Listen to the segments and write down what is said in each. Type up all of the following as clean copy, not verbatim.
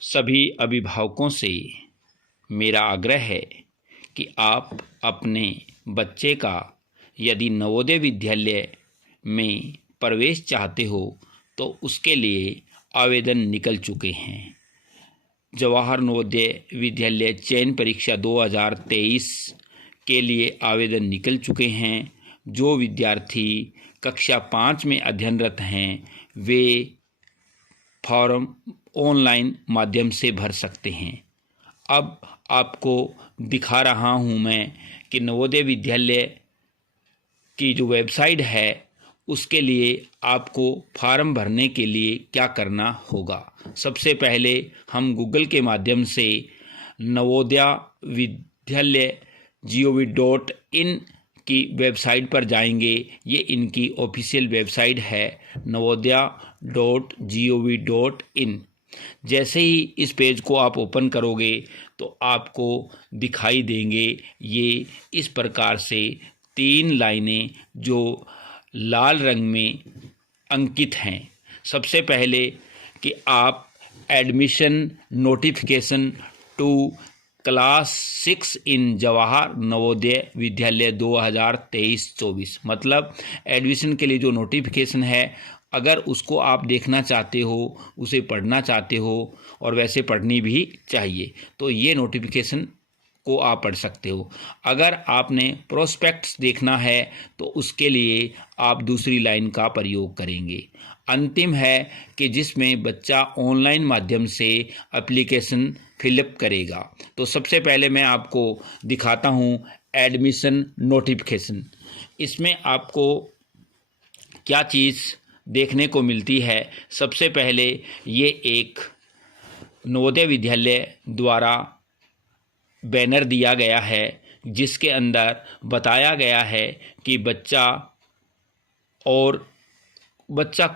सभी अभिभावकों से मेरा आग्रह है कि आप अपने बच्चे का यदि नवोदय विद्यालय में प्रवेश चाहते हो तो उसके लिए आवेदन निकल चुके हैं। जवाहर नवोदय विद्यालय चयन परीक्षा 2023 के लिए आवेदन निकल चुके हैं। जो विद्यार्थी कक्षा 5 में अध्ययनरत हैं वे फॉर्म ऑनलाइन माध्यम से भर सकते हैं। अब आपको दिखा रहा हूं मैं कि नवोदय विद्यालय की जो वेबसाइट है उसके लिए आपको फॉर्म भरने के लिए क्या करना होगा। सबसे पहले हम गूगल के माध्यम से नवोदय विद्यालय gov.in की वेबसाइट पर जाएंगे। ये इनकी ऑफिशियल वेबसाइट है navodaya.gov.in। जैसे ही इस पेज को आप ओपन करोगे तो आपको दिखाई देंगे ये इस प्रकार से 3 लाइनें जो लाल रंग में अंकित हैं। सबसे पहले कि आप एडमिशन नोटिफिकेशन टू क्लास 6 इन जवाहर नवोदय विद्यालय 2023-24 मतलब एडमिशन के लिए जो नोटिफिकेशन है अगर उसको आप देखना चाहते हो, उसे पढ़ना चाहते हो और वैसे पढ़नी भी चाहिए तो ये नोटिफिकेशन को आप पढ़ सकते हो। अगर आपने प्रोस्पेक्ट्स देखना है तो उसके लिए आप दूसरी लाइन का प्रयोग करेंगे। अंतिम है कि जिसमें बच्चा ऑनलाइन माध्यम से एप्लीकेशन फिलअप करेगा। तो सबसे पहले मैं आपको दिखाता हूँ एडमिशन नोटिफिकेशन। इसमें आपको क्या चीज़ देखने को मिलती है। सबसे पहले ये एक नवोदय विद्यालय द्वारा बैनर दिया गया है जिसके अंदर बताया गया है कि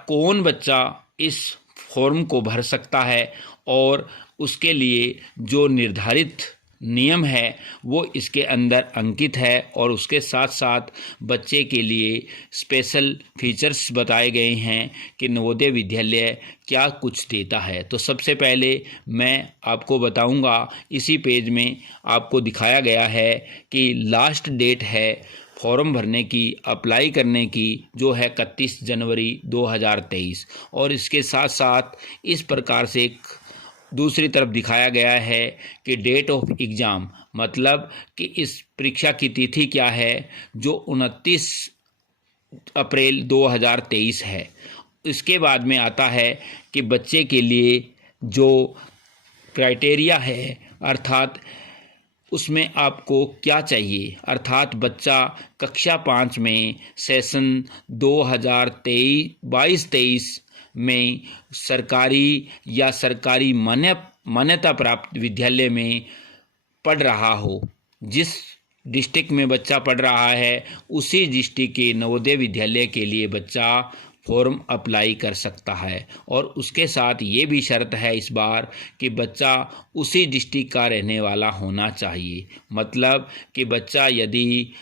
कौन बच्चा इस फॉर्म को भर सकता है और उसके लिए जो निर्धारित नियम है वो इसके अंदर अंकित है और उसके साथ साथ बच्चे के लिए स्पेशल फीचर्स बताए गए हैं कि नवोदय विद्यालय क्या कुछ देता है। तो सबसे पहले मैं आपको बताऊंगा, इसी पेज में आपको दिखाया गया है कि लास्ट डेट है फॉर्म भरने की, अप्लाई करने की जो है 31 जनवरी 2023 और इसके साथ साथ इस प्रकार से एक दूसरी तरफ दिखाया गया है कि डेट ऑफ एग्ज़ाम मतलब कि इस परीक्षा की तिथि क्या है जो 29 अप्रैल 2023 है। इसके बाद में आता है कि बच्चे के लिए जो क्राइटेरिया है अर्थात उसमें आपको क्या चाहिए, अर्थात बच्चा कक्षा 5 में सेशन 2022-23 में सरकारी या सरकारी मान्यता प्राप्त विद्यालय में पढ़ रहा हो। जिस डिस्ट्रिक्ट में बच्चा पढ़ रहा है उसी डिस्ट्रिक्ट के नवोदय विद्यालय के लिए बच्चा फॉर्म अप्लाई कर सकता है और उसके साथ ये भी शर्त है इस बार कि बच्चा उसी डिस्ट्रिक्ट का रहने वाला होना चाहिए। मतलब कि बच्चा यदि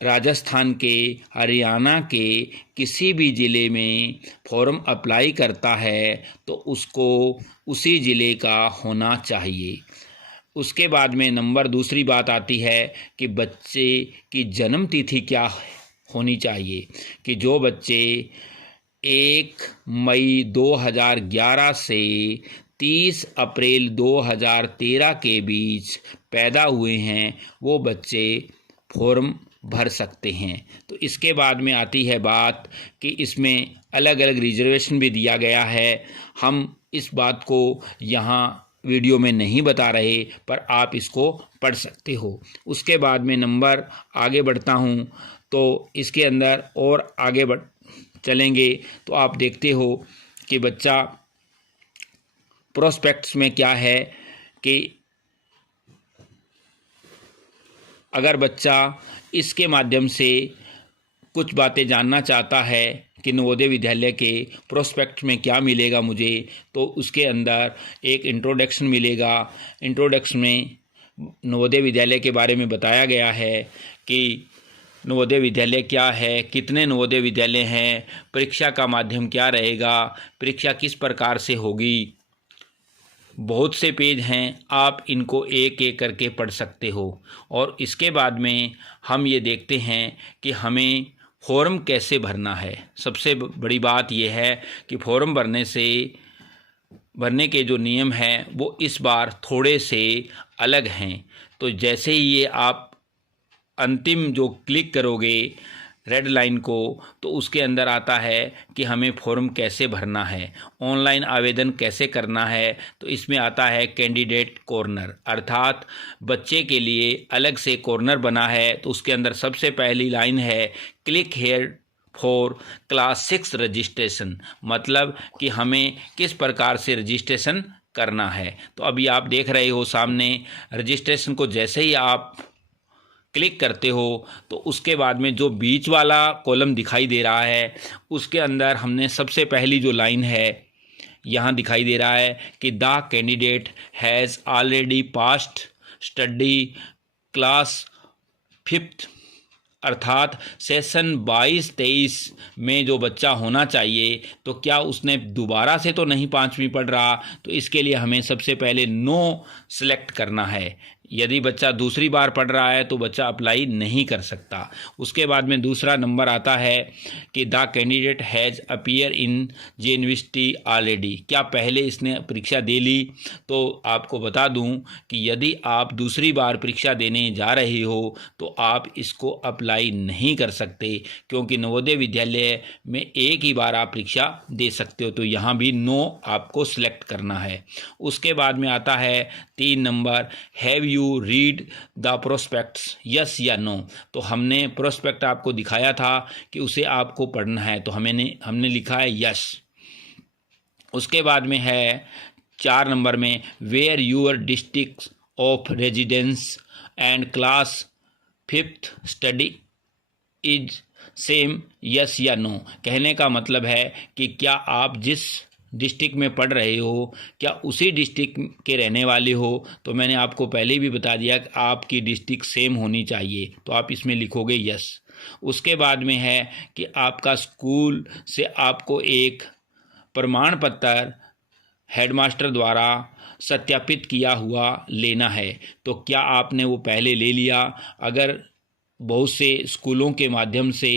राजस्थान के, हरियाणा के किसी भी ज़िले में फॉर्म अप्लाई करता है तो उसको उसी ज़िले का होना चाहिए। उसके बाद में दूसरी बात आती है कि बच्चे की जन्म तिथि क्या होनी चाहिए कि जो बच्चे 1 मई 2011 से 30 अप्रैल 2013 के बीच पैदा हुए हैं वो बच्चे फॉर्म भर सकते हैं। तो इसके बाद में आती है बात कि इसमें अलग अलग रिजर्वेशन भी दिया गया है। हम इस बात को यहाँ वीडियो में नहीं बता रहे पर आप इसको पढ़ सकते हो। उसके बाद में आगे बढ़ता हूँ तो इसके अंदर और आगे चलेंगे तो आप देखते हो कि बच्चा प्रोस्पेक्ट्स में क्या है कि अगर बच्चा इसके माध्यम से कुछ बातें जानना चाहता है कि नवोदय विद्यालय के प्रोस्पेक्ट में क्या मिलेगा मुझे, तो उसके अंदर एक इंट्रोडक्शन मिलेगा। इंट्रोडक्शन में नवोदय विद्यालय के बारे में बताया गया है कि नवोदय विद्यालय क्या है, कितने नवोदय विद्यालय हैं, परीक्षा का माध्यम क्या रहेगा, परीक्षा किस प्रकार से होगी, बहुत से पेज हैं, आप इनको एक एक करके पढ़ सकते हो। और इसके बाद में हम ये देखते हैं कि हमें फॉर्म कैसे भरना है। सबसे बड़ी बात यह है कि फॉर्म भरने के जो नियम हैं वो इस बार थोड़े से अलग हैं। तो जैसे ही ये आप अंतिम जो क्लिक करोगे रेड लाइन को, तो उसके अंदर आता है कि हमें फॉर्म कैसे भरना है, ऑनलाइन आवेदन कैसे करना है। तो इसमें आता है कैंडिडेट कॉर्नर, अर्थात बच्चे के लिए अलग से कॉर्नर बना है। तो उसके अंदर सबसे पहली लाइन है click here for class 6 registration, मतलब कि हमें किस प्रकार से रजिस्ट्रेशन करना है। तो अभी आप देख रहे हो सामने रजिस्ट्रेशन को जैसे ही आप क्लिक करते हो तो उसके बाद में जो बीच वाला कॉलम दिखाई दे रहा है उसके अंदर हमने सबसे पहली जो लाइन है यहाँ दिखाई दे रहा है कि the candidate has already passed study class 5, अर्थात सेशन 22-23 में जो बच्चा होना चाहिए, तो क्या उसने दोबारा से तो नहीं 5वीं पढ़ रहा। तो इसके लिए हमें सबसे पहले नो सेलेक्ट करना है। यदि बच्चा दूसरी बार पढ़ रहा है तो बच्चा अप्लाई नहीं कर सकता। उसके बाद में दूसरा नंबर आता है कि the candidate has appear in J university already, क्या पहले इसने परीक्षा दे ली। तो आपको बता दूं कि यदि आप दूसरी बार परीक्षा देने जा रहे हो तो आप इसको अप्लाई नहीं कर सकते, क्योंकि नवोदय विद्यालय में एक ही बार आप परीक्षा दे सकते हो। तो यहाँ भी नो आपको सिलेक्ट करना है। उसके बाद में आता है 3 number, have you read the prospects, yes या नो। तो हमने प्रोस्पेक्ट आपको दिखाया था कि उसे आपको पढ़ना है, तो हमने लिखा है यस। उसके बाद में है 4 नंबर में where your district of residence and class 5th study is same, yes या नो। कहने का मतलब है कि क्या आप जिस डिस्ट्रिक्ट में पढ़ रहे हो क्या उसी डिस्ट्रिक्ट के रहने वाले हो। तो मैंने आपको पहले भी बता दिया कि आपकी डिस्ट्रिक्ट सेम होनी चाहिए, तो आप इसमें लिखोगे यस। उसके बाद में है कि आपका स्कूल से आपको एक प्रमाण पत्र हेडमास्टर द्वारा सत्यापित किया हुआ लेना है। तो क्या आपने वो पहले ले लिया। अगर बहुत से स्कूलों के माध्यम से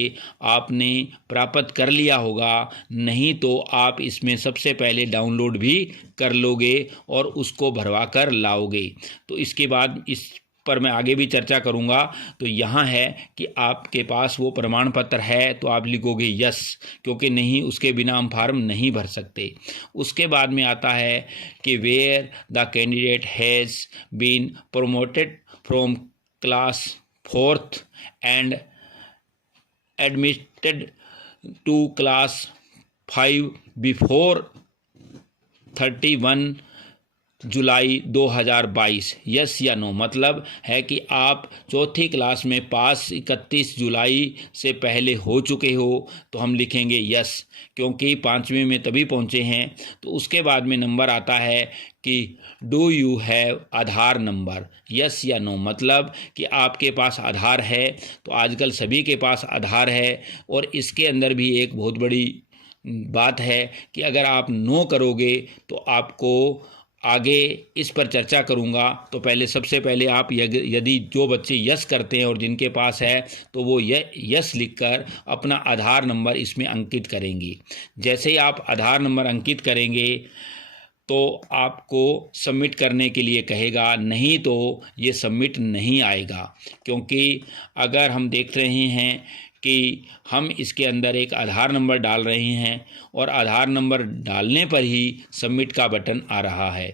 आपने प्राप्त कर लिया होगा, नहीं तो आप इसमें सबसे पहले डाउनलोड भी कर लोगे और उसको भरवा कर लाओगे। तो इसके बाद इस पर मैं आगे भी चर्चा करूंगा। तो यहाँ है कि आपके पास वो प्रमाण पत्र है तो आप लिखोगे यस, क्योंकि नहीं उसके बिना हम फार्म नहीं भर सकते। उसके बाद में आता है कि where the candidate has been promoted from class 4th and admitted to class 5 before 31 July 2022, yes या नो। मतलब है कि आप चौथी क्लास में पास 31 जुलाई से पहले हो चुके हो, तो हम लिखेंगे यस, क्योंकि 5वीं में तभी पहुंचे हैं। तो उसके बाद में नंबर आता है कि do you have Aadhaar number, yes या नो। मतलब कि आपके पास आधार है। तो आजकल सभी के पास आधार है। और इसके अंदर भी एक बहुत बड़ी बात है कि अगर आप नो करोगे तो आपको आगे इस पर चर्चा करूंगा। तो पहले सबसे पहले आप यदि जो बच्चे यस करते हैं और जिनके पास है तो वो यस लिखकर अपना आधार नंबर इसमें अंकित करेंगे। जैसे ही आप आधार नंबर अंकित करेंगे तो आपको सबमिट करने के लिए कहेगा, नहीं तो ये सबमिट नहीं आएगा। क्योंकि अगर हम देख रहे हैं कि हम इसके अंदर एक आधार नंबर डाल रहे हैं और आधार नंबर डालने पर ही सबमिट का बटन आ रहा है।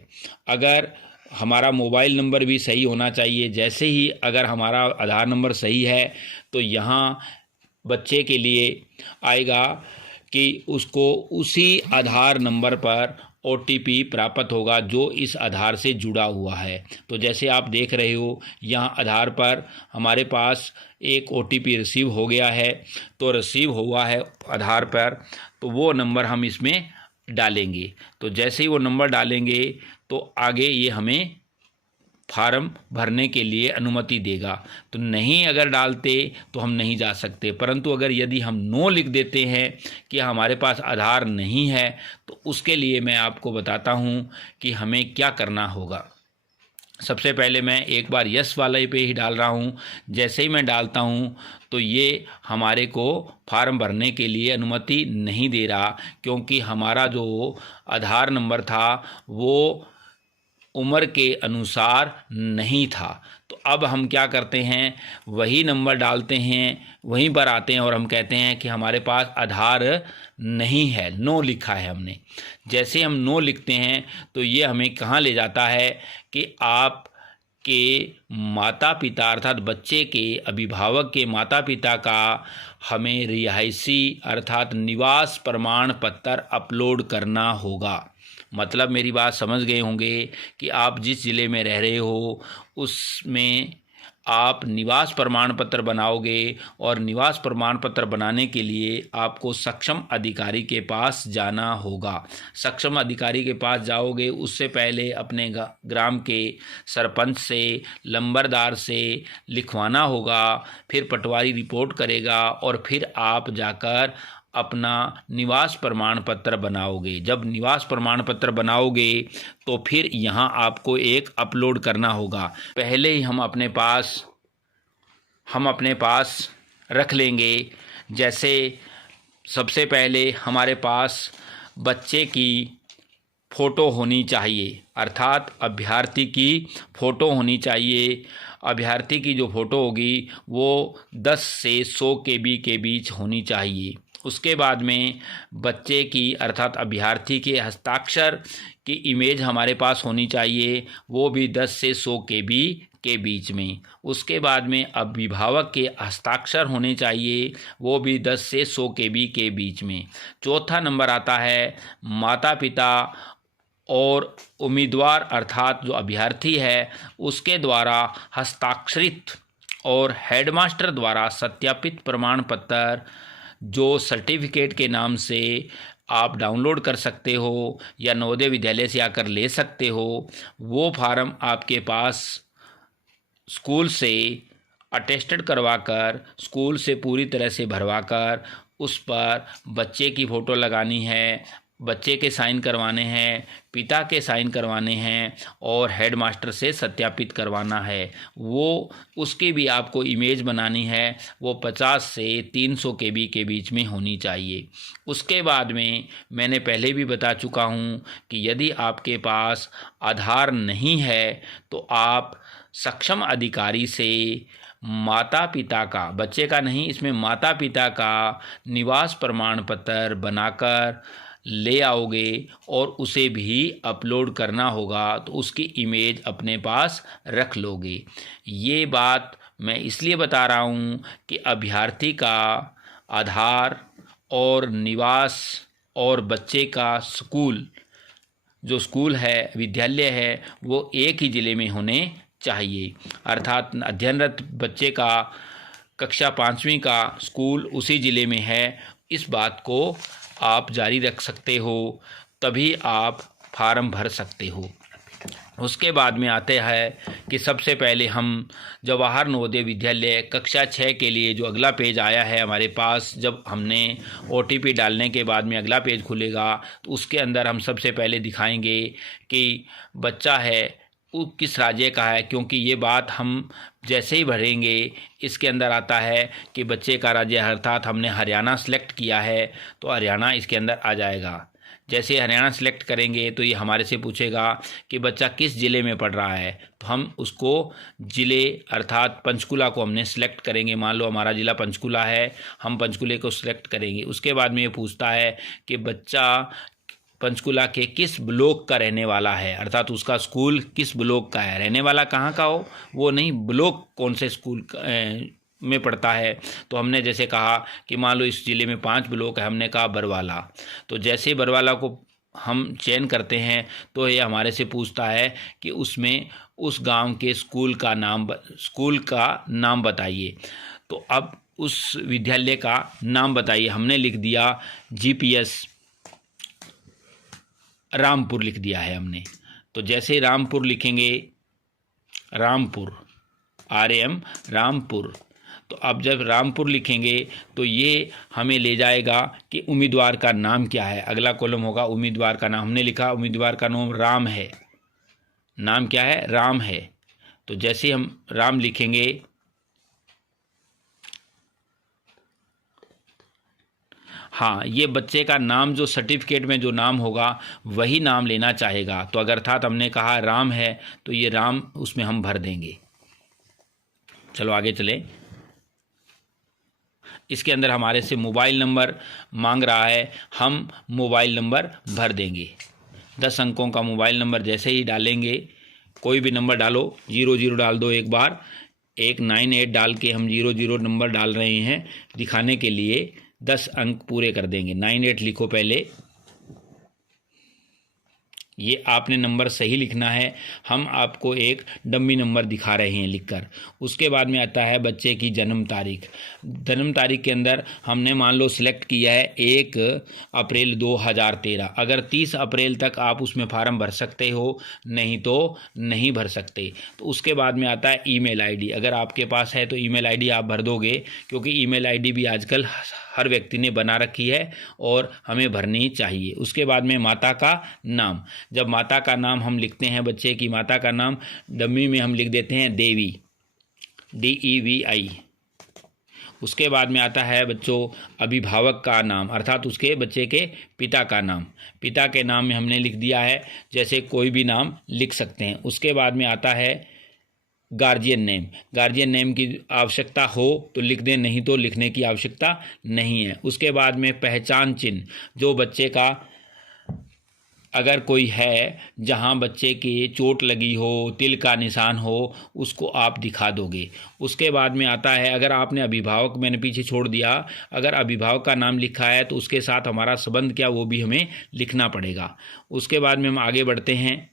अगर हमारा मोबाइल नंबर भी सही होना चाहिए। जैसे ही अगर हमारा आधार नंबर सही है तो यहाँ बच्चे के लिए आएगा कि उसको उसी आधार नंबर पर OTP प्राप्त होगा जो इस आधार से जुड़ा हुआ है। तो जैसे आप देख रहे हो यहाँ आधार पर हमारे पास एक OTP रिसीव हो गया है। तो रिसीव हुआ है आधार पर, तो वो नंबर हम इसमें डालेंगे। तो जैसे ही वो नंबर डालेंगे तो आगे ये हमें फार्म भरने के लिए अनुमति देगा। तो नहीं अगर डालते तो हम नहीं जा सकते, परंतु अगर यदि हम नो लिख देते हैं कि हमारे पास आधार नहीं है, तो उसके लिए मैं आपको बताता हूं कि हमें क्या करना होगा। सबसे पहले मैं एक बार यस वाले पे ही डाल रहा हूं। जैसे ही मैं डालता हूं तो ये हमारे को फार्म भरने के लिए अनुमति नहीं दे रहा, क्योंकि हमारा जो आधार नंबर था वो उम्र के अनुसार नहीं था। तो अब हम क्या करते हैं, वही नंबर डालते हैं, वहीं पर आते हैं और हम कहते हैं कि हमारे पास आधार नहीं है, नो लिखा है हमने। जैसे हम नो लिखते हैं तो ये हमें कहाँ ले जाता है कि आप के माता पिता अर्थात बच्चे के अभिभावक के माता पिता का हमें रिहायशी अर्थात निवास प्रमाण पत्र अपलोड करना होगा। मतलब मेरी बात समझ गए होंगे कि आप जिस ज़िले में रह रहे हो उसमें आप निवास प्रमाण पत्र बनाओगे, और निवास प्रमाण पत्र बनाने के लिए आपको सक्षम अधिकारी के पास जाना होगा। सक्षम अधिकारी के पास जाओगे, उससे पहले अपने ग्राम के सरपंच से, लंबरदार से लिखवाना होगा, फिर पटवारी रिपोर्ट करेगा और फिर आप जाकर अपना निवास प्रमाण पत्र बनाओगे। जब निवास प्रमाण पत्र बनाओगे तो फिर यहाँ आपको एक अपलोड करना होगा। पहले ही हम अपने पास रख लेंगे। जैसे सबसे पहले हमारे पास बच्चे की फ़ोटो होनी चाहिए, अर्थात अभ्यर्थी की फ़ोटो होनी चाहिए। अभ्यर्थी की जो फ़ोटो होगी वो 10 से 100 KB के बीच होनी चाहिए। उसके बाद में बच्चे की अर्थात अभ्यर्थी के हस्ताक्षर की इमेज हमारे पास होनी चाहिए, वो भी 10 से 100 KB के बीच में। उसके बाद में अभिभावक के हस्ताक्षर होने चाहिए, वो भी 10 से 100 KB के बीच में। चौथा नंबर आता है माता पिता और उम्मीदवार अर्थात जो अभ्यर्थी है उसके द्वारा हस्ताक्षरित और हेडमास्टर द्वारा सत्यापित प्रमाण पत्र, जो सर्टिफिकेट के नाम से आप डाउनलोड कर सकते हो या नवोदय विद्यालय से आकर ले सकते हो। वो फार्म आपके पास स्कूल से अटेस्टेड करवाकर, स्कूल से पूरी तरह से भरवाकर उस पर बच्चे की फ़ोटो लगानी है, बच्चे के साइन करवाने हैं, पिता के साइन करवाने हैं और हेडमास्टर से सत्यापित करवाना है। वो उसकी भी आपको इमेज बनानी है, वो 50 से 300 KB के बीच में होनी चाहिए। उसके बाद में मैंने पहले भी बता चुका हूँ कि यदि आपके पास आधार नहीं है तो आप सक्षम अधिकारी से माता पिता का, बच्चे का नहीं, इसमें माता पिता का निवास प्रमाण पत्र बनाकर ले आओगे और उसे भी अपलोड करना होगा, तो उसकी इमेज अपने पास रख लोगे। ये बात मैं इसलिए बता रहा हूँ कि अभ्यर्थी का आधार और निवास और बच्चे का स्कूल, जो स्कूल है, विद्यालय है, वो एक ही ज़िले में होने चाहिए। अर्थात अध्ययनरत बच्चे का कक्षा 5वीं का स्कूल उसी ज़िले में है, इस बात को आप जारी रख सकते हो, तभी आप फार्म भर सकते हो। उसके बाद में आते हैं कि सबसे पहले हम जवाहर नवोदय विद्यालय कक्षा 6 के लिए जो अगला पेज आया है हमारे पास, जब हमने OTP डालने के बाद में अगला पेज खुलेगा तो उसके अंदर हम सबसे पहले दिखाएंगे कि बच्चा है वो किस राज्य का है, क्योंकि ये बात हम जैसे ही भरेंगे इसके अंदर आता है कि बच्चे का राज्य, अर्थात हमने हरियाणा सेलेक्ट किया है तो हरियाणा इसके अंदर आ जाएगा। जैसे हरियाणा सेलेक्ट करेंगे तो ये हमारे से पूछेगा कि बच्चा किस ज़िले में पढ़ रहा है, तो हम उसको ज़िले अर्थात पंचकुला को हमने सेलेक्ट करेंगे। मान लो हमारा ज़िला पंचकुला है, हम पंचकुले को सेलेक्ट करेंगे। उसके बाद में ये पूछता है कि बच्चा पंचकुला के किस ब्लॉक का रहने वाला है, अर्थात उसका स्कूल किस ब्लॉक का है, रहने वाला कहाँ का हो वो नहीं, ब्लॉक कौन से स्कूल में पढ़ता है। तो हमने जैसे कहा कि मान लो इस ज़िले में 5 ब्लॉक है, हमने कहा बरवाला। तो जैसे ही बरवाला को हम चयन करते हैं तो ये हमारे से पूछता है कि उसमें उस गांव के स्कूल का नाम बताइए। तो अब उस विद्यालय का नाम बताइए। हमने लिख दिया GPS रामपुर लिख दिया है हमने। तो जैसे रामपुर लिखेंगे रामपुर, RM रामपुर। तो अब जब रामपुर लिखेंगे तो ये हमें ले जाएगा कि उम्मीदवार का नाम क्या है। अगला कॉलम होगा उम्मीदवार का नाम। हमने लिखा उम्मीदवार का नाम राम है, नाम क्या है, राम है। तो जैसे हम राम लिखेंगे, हाँ, ये बच्चे का नाम जो सर्टिफिकेट में जो नाम होगा वही नाम लेना चाहेगा। तो अगर अर्थात हमने कहा राम है तो ये राम उसमें हम भर देंगे। चलो आगे चलें। इसके अंदर हमारे से मोबाइल नंबर मांग रहा है, हम मोबाइल नंबर भर देंगे। 10 अंकों का मोबाइल नंबर जैसे ही डालेंगे, कोई भी नंबर डालो, 00 डाल दो एक बार, 198 डाल के हम 00 नंबर डाल रहे हैं दिखाने के लिए। 10 अंक पूरे कर देंगे। 98 लिखो पहले, ये आपने नंबर सही लिखना है, हम आपको एक डम्मी नंबर दिखा रहे हैं लिखकर। उसके बाद में आता है बच्चे की जन्म तारीख। जन्म तारीख के अंदर हमने मान लो सिलेक्ट किया है 1 अप्रैल 2013। अगर 30 अप्रैल तक आप उसमें फार्म भर सकते हो, नहीं तो नहीं भर सकते। तो उसके बाद में आता है ईमेल आईडी। अगर आपके पास है तो ईमेल आईडी आप भर दोगे, क्योंकि ईमेल आईडी भी आजकल हर व्यक्ति ने बना रखी है और हमें भरनी चाहिए। उसके बाद में माता का नाम। जब माता का नाम हम लिखते हैं, बच्चे की माता का नाम डम्मी में हम लिख देते हैं देवी, DEVI। उसके बाद में आता है बच्चों अभिभावक का नाम, अर्थात उसके बच्चे के पिता का नाम। पिता के नाम में हमने लिख दिया है, जैसे कोई भी नाम लिख सकते हैं। उसके बाद में आता है गार्जियन नेम। गार्जियन नेम की आवश्यकता हो तो लिख दें, नहीं तो लिखने की आवश्यकता नहीं है। उसके बाद में पहचान चिन्ह, जो बच्चे का अगर कोई है जहां बच्चे के चोट लगी हो, तिल का निशान हो, उसको आप दिखा दोगे। उसके बाद में आता है, अगर आपने अभिभावक मैंने पीछे छोड़ दिया, अगर अभिभावक का नाम लिखा है तो उसके साथ हमारा संबंध क्या वो भी हमें लिखना पड़ेगा। उसके बाद में हम आगे बढ़ते हैं,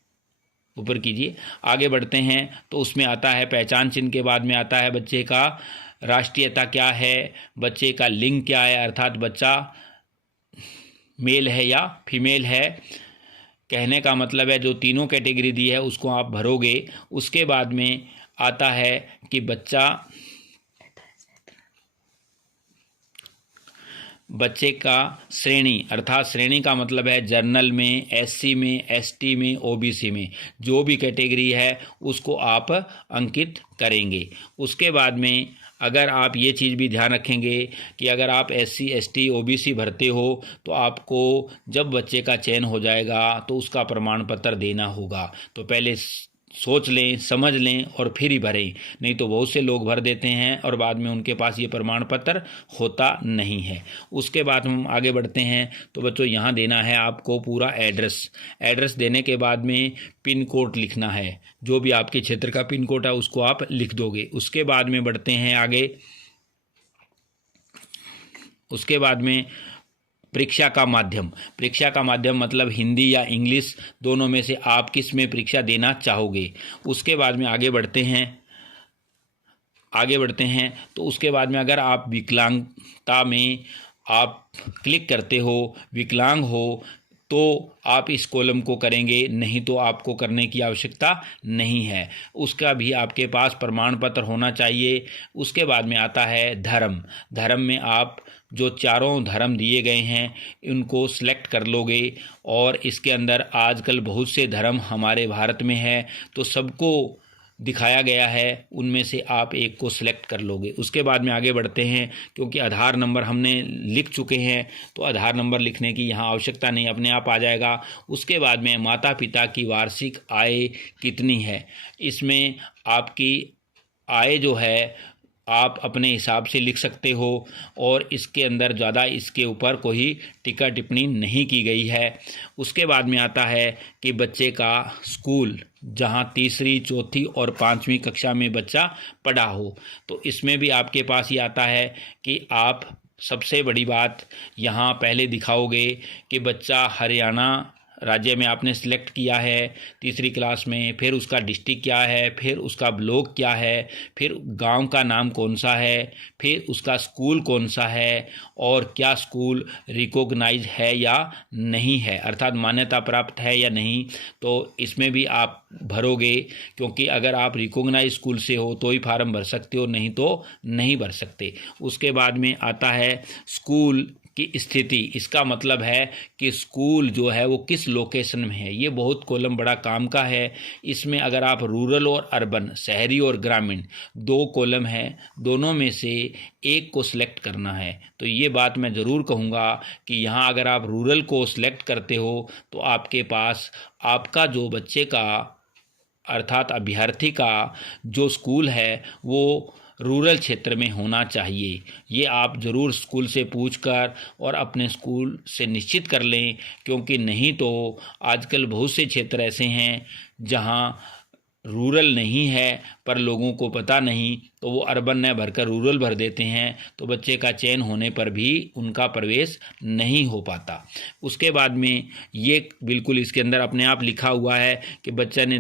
ऊपर कीजिए, आगे बढ़ते हैं तो उसमें आता है पहचान चिन्ह के बाद में आता है बच्चे का राष्ट्रीयता क्या है, बच्चे का लिंग क्या है, अर्थात बच्चा मेल है या फीमेल है। कहने का मतलब है जो तीनों कैटेगरी दी है उसको आप भरोगे। उसके बाद में आता है कि बच्चे का श्रेणी, अर्थात श्रेणी का मतलब है जनरल में, SC में, ST में, OBC में, जो भी कैटेगरी है उसको आप अंकित करेंगे। उसके बाद में अगर आप ये चीज़ भी ध्यान रखेंगे कि अगर आप SC, ST, OBC भरते हो तो आपको जब बच्चे का चयन हो जाएगा तो उसका प्रमाण पत्र देना होगा। तो पहले सोच लें, समझ लें और फिर ही भरें, नहीं तो बहुत से लोग भर देते हैं और बाद में उनके पास ये प्रमाण पत्र होता नहीं है। उसके बाद हम आगे बढ़ते हैं तो बच्चों यहाँ देना है आपको पूरा एड्रेस देने के बाद में पिन कोड लिखना है, जो भी आपके क्षेत्र का पिन कोड है उसको आप लिख दोगे। उसके बाद में बढ़ते हैं आगे। उसके बाद में परीक्षा का माध्यम मतलब हिंदी या इंग्लिश, दोनों में से आप किस में परीक्षा देना चाहोगे। उसके बाद में आगे बढ़ते हैं तो उसके बाद में अगर आप विकलांगता में आप क्लिक करते हो, विकलांग हो, तो आप इस कॉलम को करेंगे, नहीं तो आपको करने की आवश्यकता नहीं है। उसका भी आपके पास प्रमाण पत्र होना चाहिए। उसके बाद में आता है धर्म में आप जो चारों धर्म दिए गए हैं उनको सिलेक्ट कर लोगे। और इसके अंदर आजकल बहुत से धर्म हमारे भारत में है तो सबको दिखाया गया है, उनमें से आप एक को सिलेक्ट कर लोगे। उसके बाद में आगे बढ़ते हैं, क्योंकि आधार नंबर हमने लिख चुके हैं तो आधार नंबर लिखने की यहाँ आवश्यकता नहीं, अपने आप आ जाएगा। उसके बाद में माता पिता की वार्षिक आय कितनी है, इसमें आपकी आय जो है आप अपने हिसाब से लिख सकते हो और इसके अंदर ज़्यादा इसके ऊपर कोई टीका टिप्पणी नहीं की गई है। उसके बाद में आता है कि बच्चे का स्कूल, जहां तीसरी, चौथी और 5वीं कक्षा में बच्चा पढ़ा हो, तो इसमें भी आपके पास ये आता है कि आप सबसे बड़ी बात यहाँ पहले दिखाओगे कि बच्चा हरियाणा राज्य में आपने सिलेक्ट किया है तीसरी क्लास में, फिर उसका डिस्ट्रिक्ट क्या है, फिर उसका ब्लॉक क्या है, फिर गांव का नाम कौन सा है, फिर उसका स्कूल कौन सा है और क्या स्कूल रिकॉग्नाइज है या नहीं है, अर्थात मान्यता प्राप्त है या नहीं, तो इसमें भी आप भरोगे। क्योंकि अगर आप रिकॉग्नाइज स्कूल से हो तो ही फार्म भर सकते हो, नहीं तो नहीं भर सकते। उसके बाद में आता है स्कूल की स्थिति। इसका मतलब है कि स्कूल जो है वो किस लोकेशन में है। ये बहुत कॉलम बड़ा काम का है। इसमें अगर आप रूरल और अर्बन, शहरी और ग्रामीण, 2 कॉलम है, दोनों में से एक को सिलेक्ट करना है। तो ये बात मैं ज़रूर कहूँगा कि यहाँ अगर आप रूरल को सिलेक्ट करते हो तो आपके पास आपका जो बच्चे का अर्थात अभ्यर्थी का जो स्कूल है वो रूरल क्षेत्र में होना चाहिए। ये आप ज़रूर स्कूल से पूछकर और अपने स्कूल से निश्चित कर लें, क्योंकि नहीं तो आजकल बहुत से क्षेत्र ऐसे हैं जहां रूरल नहीं है पर लोगों को पता नहीं, तो वो अर्बन न भरकर रूरल भर देते हैं, तो बच्चे का चयन होने पर भी उनका प्रवेश नहीं हो पाता। उसके बाद में ये बिल्कुल इसके अंदर अपने आप लिखा हुआ है कि बच्चा ने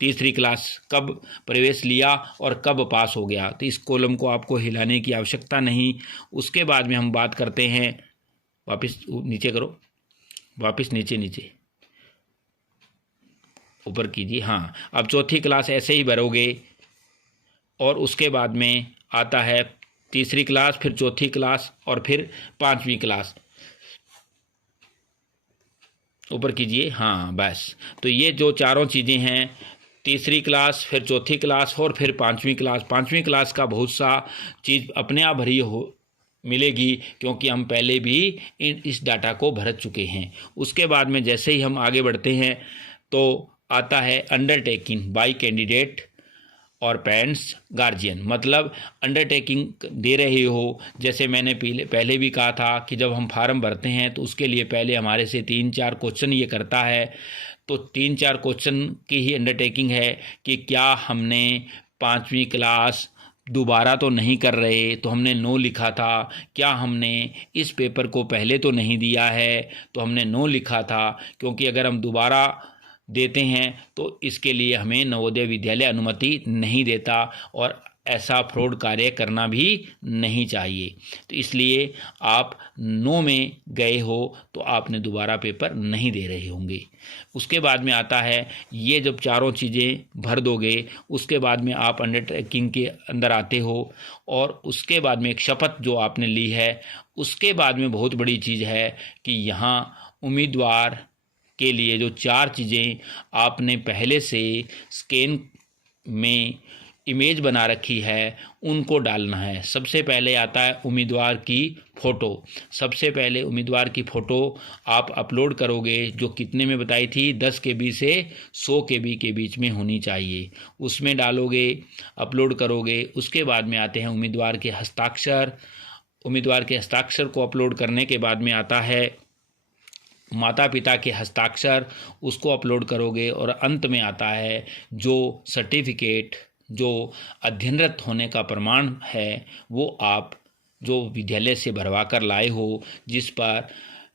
तीसरी क्लास कब प्रवेश लिया और कब पास हो गया, तो इस कॉलम को आपको हिलाने की आवश्यकता नहीं। उसके बाद में हम बात करते हैं, वापस नीचे करो, वापस नीचे ऊपर कीजिए, हाँ। अब चौथी क्लास ऐसे ही भरोगे और उसके बाद में आता है तीसरी क्लास, फिर चौथी क्लास और फिर 5वीं क्लास। ऊपर कीजिए, हाँ बस। तो ये जो चारों चीज़ें हैं, तीसरी क्लास, फिर चौथी क्लास और फिर 5वीं क्लास। 5वीं क्लास का बहुत सा चीज़ अपने आप भरी हो मिलेगी, क्योंकि हम पहले भी इस डाटा को भर चुके हैं। उसके बाद में जैसे ही हम आगे बढ़ते हैं तो आता है अंडरटेकिंग बाय कैंडिडेट और पेरेंट्स गार्जियन। मतलब अंडरटेकिंग दे रहे हो, जैसे मैंने पहले भी कहा था कि जब हम फार्म भरते हैं तो उसके लिए पहले हमारे से 3-4 क्वेश्चन ये करता है। तो 3-4 क्वेश्चन की ही अंडरटेकिंग है कि क्या हमने 5वीं क्लास दोबारा तो नहीं कर रहे, तो हमने नो लिखा था। क्या हमने इस पेपर को पहले तो नहीं दिया है, तो हमने नो लिखा था, क्योंकि अगर हम दोबारा देते हैं तो इसके लिए हमें नवोदय विद्यालय अनुमति नहीं देता और ऐसा फ्रॉड कार्य करना भी नहीं चाहिए। तो इसलिए आप नो में गए हो तो आपने दोबारा पेपर नहीं दे रहे होंगे। उसके बाद में आता है, ये जब चारों चीज़ें भर दोगे उसके बाद में आप अंडरटेकिंग के अंदर आते हो और उसके बाद में एक शपथ जो आपने ली है, उसके बाद में बहुत बड़ी चीज़ है कि यहाँ उम्मीदवार के लिए जो 4 चीज़ें आपने पहले से स्कैन में इमेज बना रखी है उनको डालना है। सबसे पहले आता है उम्मीदवार की फ़ोटो। सबसे पहले उम्मीदवार की फ़ोटो आप अपलोड करोगे, जो कितने में बताई थी, 10 KB से 100 KB के बीच में होनी चाहिए, उसमें डालोगे, अपलोड करोगे। उसके बाद में आते हैं उम्मीदवार के हस्ताक्षर। उम्मीदवार के हस्ताक्षर को अपलोड करने के बाद में आता है माता पिता के हस्ताक्षर, उसको अपलोड करोगे। और अंत में आता है जो सर्टिफिकेट, जो अध्ययनरत होने का प्रमाण है, वो आप जो विद्यालय से भरवा कर लाए हो, जिस पर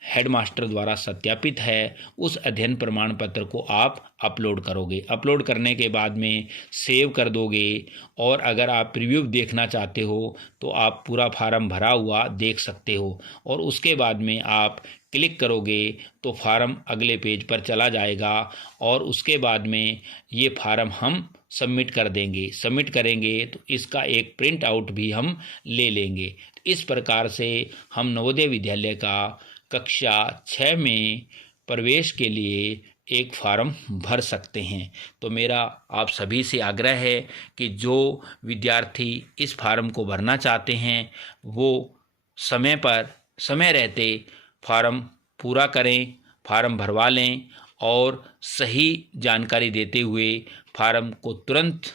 हेडमास्टर द्वारा सत्यापित है, उस अध्ययन प्रमाण पत्र को आप अपलोड करोगे। अपलोड करने के बाद में सेव कर दोगे। और अगर आप प्रीव्यू देखना चाहते हो तो आप पूरा फार्म भरा हुआ देख सकते हो। और उसके बाद में आप क्लिक करोगे तो फार्म अगले पेज पर चला जाएगा और उसके बाद में ये फार्म हम सबमिट कर देंगे। सबमिट करेंगे तो इसका एक प्रिंट आउट भी हम ले लेंगे। इस प्रकार से हम नवोदय विद्यालय का कक्षा 6 में प्रवेश के लिए एक फार्म भर सकते हैं। तो मेरा आप सभी से आग्रह है कि जो विद्यार्थी इस फार्म को भरना चाहते हैं वो समय रहते फार्म पूरा करें, फार्म भरवा लें और सही जानकारी देते हुए फार्म को तुरंत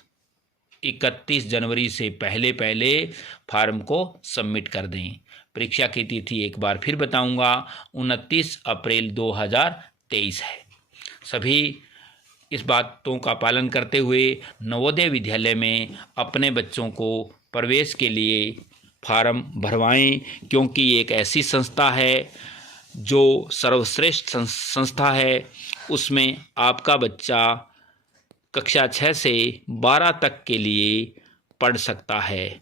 31 जनवरी से पहले फार्म को सबमिट कर दें। परीक्षा की तिथि एक बार फिर बताऊंगा, 29 अप्रैल 2023 है। सभी इस बातों का पालन करते हुए नवोदय विद्यालय में अपने बच्चों को प्रवेश के लिए फार्म भरवाएं, क्योंकि एक ऐसी संस्था है जो सर्वश्रेष्ठ संस्था है उसमें आपका बच्चा कक्षा 6 से 12 तक के लिए पढ़ सकता है।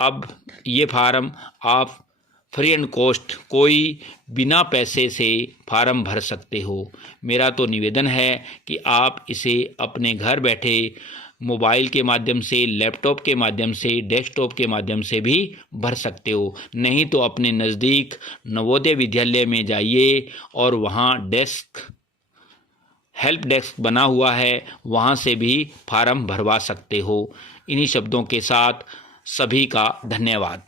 अब ये फार्म आप फ्री एंड कॉस्ट, कोई बिना पैसे से फार्म भर सकते हो। मेरा तो निवेदन है कि आप इसे अपने घर बैठे मोबाइल के माध्यम से, लैपटॉप के माध्यम से, डेस्कटॉप के माध्यम से भी भर सकते हो। नहीं तो अपने नज़दीक नवोदय विद्यालय में जाइए और वहाँ हेल्प डेस्क बना हुआ है, वहाँ से भी फार्म भरवा सकते हो। इन्हीं शब्दों के साथ सभी का धन्यवाद।